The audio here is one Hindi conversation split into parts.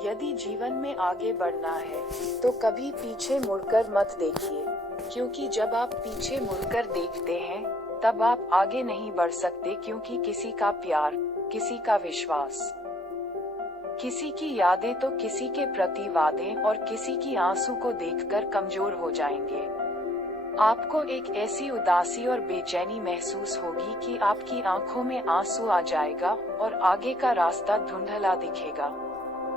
यदि जीवन में आगे बढ़ना है तो कभी पीछे मुड़कर मत देखिए, क्योंकि जब आप पीछे मुड़कर देखते हैं तब आप आगे नहीं बढ़ सकते, क्योंकि किसी का प्यार, किसी का विश्वास, किसी की यादें तो किसी के प्रति वादे और किसी की आंसू को देखकर कमजोर हो जाएंगे। आपको एक ऐसी उदासी और बेचैनी महसूस होगी कि आपकी आंखों में आंसू आ जाएगा और आगे का रास्ता धुंधला दिखेगा।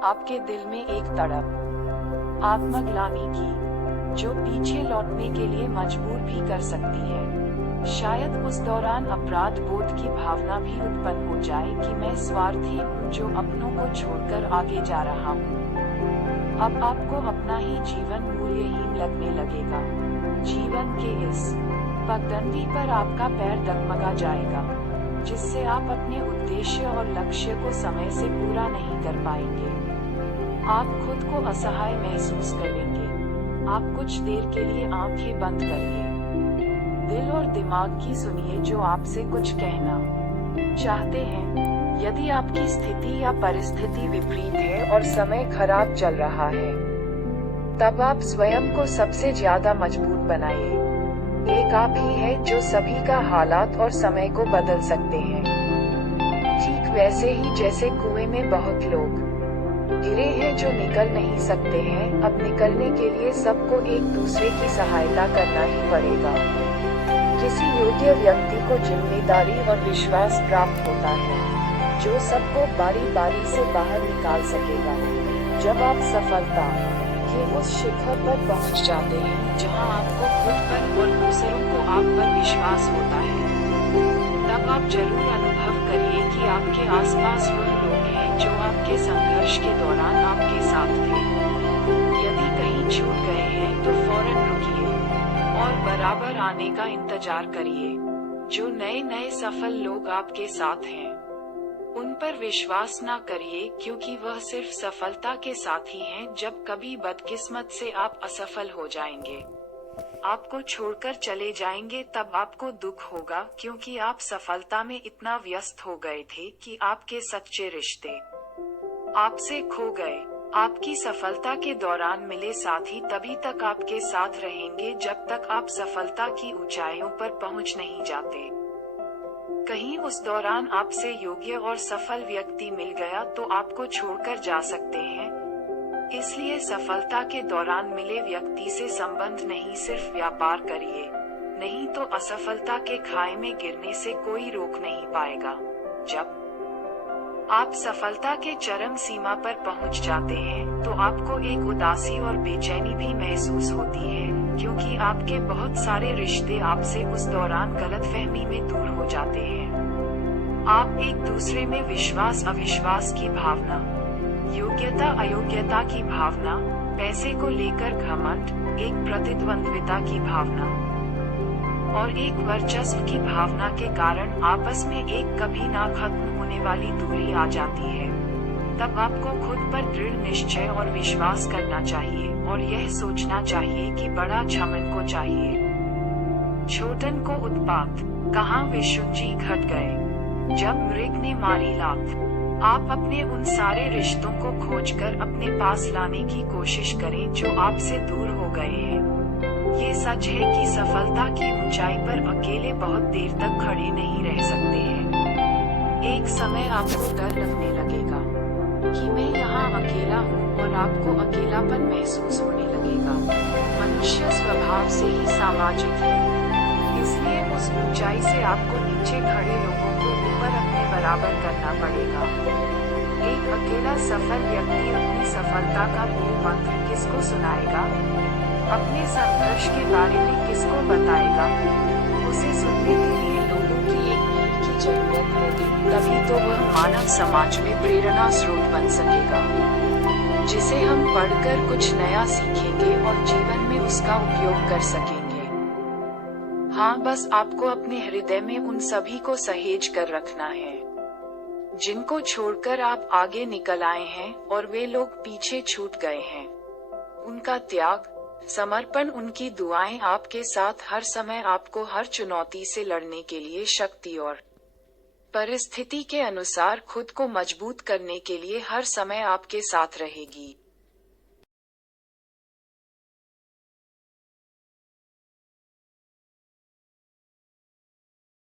आपके दिल में एक तड़प, आत्मग्लानि की, जो पीछे लौटने के लिए मजबूर भी कर सकती है। शायद उस दौरान अपराध बोध की भावना भी उत्पन्न हो जाए कि मैं स्वार्थी हूँ जो अपनों को छोड़कर आगे जा रहा हूँ। अब आपको अपना ही जीवन मूल्यहीन लगने लगेगा। जीवन के इस पगडंडी पर आपका पैर डगमगा जाएगा, जिससे आप अपने उद्देश्य और लक्ष्य को समय से पूरा नहीं कर पाएंगे। आप खुद को असहाय महसूस करेंगे। आप कुछ देर के लिए आंखें बंद करिए, दिल और दिमाग की सुनिए जो आपसे कुछ कहना चाहते हैं। यदि आपकी स्थिति या परिस्थिति विपरीत है और समय खराब चल रहा है, तब आप स्वयं को सबसे ज्यादा मजबूत बनाइए। एक आप ही है जो सभी का हालात और समय को बदल सकते हैं। ठीक वैसे ही जैसे कुएं में बहुत लोग गिरे हैं जो निकल नहीं सकते हैं, अब निकलने के लिए सबको एक दूसरे की सहायता करना ही पड़ेगा। किसी योग्य व्यक्ति को जिम्मेदारी और विश्वास प्राप्त होता है, जो सबको बारी बारी से बाहर निकाल सकेगा। जब आप सफलता के उस शिखर पर पहुंच जाते हैं जहां आपको खुद पर और दूसरों को आप पर विश्वास होता है, तब आप जरूर अनुभव करिए कि आपके आसपास वह लोग हैं जो आपके संघर्ष के दौरान आपके साथ थे। यदि कहीं छूट गए हैं तो फौरन रुकिए और बराबर आने का इंतजार करिए। जो नए नए सफल लोग आपके साथ हैं, उन पर विश्वास ना करिए, क्योंकि वह सिर्फ सफलता के साथी हैं। जब कभी बदकिस्मत से आप असफल हो जाएंगे, आपको छोड़कर चले जाएंगे, तब आपको दुख होगा, क्योंकि आप सफलता में इतना व्यस्त हो गए थे कि आपके सच्चे रिश्ते आपसे खो गए। आपकी सफलता के दौरान मिले साथी तभी तक आपके साथ रहेंगे जब तक आप सफलता की ऊंचाइयों पर पहुंच नहीं जाते। कहीं उस दौरान आपसे योग्य और सफल व्यक्ति मिल गया तो आपको छोड़कर जा सकते हैं। इसलिए सफलता के दौरान मिले व्यक्ति से संबंध नहीं, सिर्फ व्यापार करिए, नहीं तो असफलता के खाई में गिरने से कोई रोक नहीं पाएगा। जब आप सफलता के चरम सीमा पर पहुंच जाते हैं तो आपको एक उदासी और बेचैनी भी महसूस होती है, क्योंकि आपके बहुत सारे रिश्ते आपसे उस दौरान गलतफहमी में दूर हो जाते हैं। आप एक दूसरे में विश्वास अविश्वास की भावना, योग्यता अयोग्यता की भावना, पैसे को लेकर घमंड, एक प्रतिद्वंद्विता की भावना और एक वर्चस्व की भावना के कारण आपस में एक कभी ना खत्म होने वाली दूरी आ जाती है। तब आपको खुद पर दृढ़ निश्चय और विश्वास करना चाहिए और यह सोचना चाहिए कि बड़ा छमन को चाहिए, छोटन को उत्पात, कहाँ विशुंजी घट गए जब मृग ने मारी लात। आप अपने उन सारे रिश्तों को खोजकर अपने पास लाने की कोशिश करें जो आपसे दूर हो गए हैं। ये सच है कि सफलता की ऊंचाई पर अकेले बहुत देर तक खड़े नहीं रह सकते हैं। एक समय आपको डर लगने लगेगा कि मैं यहाँ अकेला हूँ और आपको अकेलापन महसूस होने लगेगा। मनुष्य स्वभाव से ही सामाजिक है, इसलिए उस ऊंचाई से आपको नीचे खड़े लोगों को ऊपर अपने बराबर करना पड़ेगा। एक अकेला सफल व्यक्ति अपनी सफलता का मूल मंत्र किसको सुनाएगा, अपने संघर्ष के बारे में किसको बताएगा। उसे सुनने के लिए लोगों की एक भीड़ की जरूरत होगी, तभी तो वह मानव समाज में प्रेरणा स्रोत बन सकेगा, जिसे हम पढ़कर कुछ नया सीखेंगे और जीवन में उसका उपयोग कर सकेंगे। हाँ, बस आपको अपने हृदय में उन सभी को सहेज कर रखना है जिनको छोड़कर आप आगे निकल आए हैं और वे लोग पीछे छूट गए हैं। उनका त्याग, समर्पण, उनकी दुआएं आपके साथ हर समय आपको हर चुनौती से लड़ने के लिए शक्ति और परिस्थिति के अनुसार खुद को मजबूत करने के लिए हर समय आपके साथ रहेगी।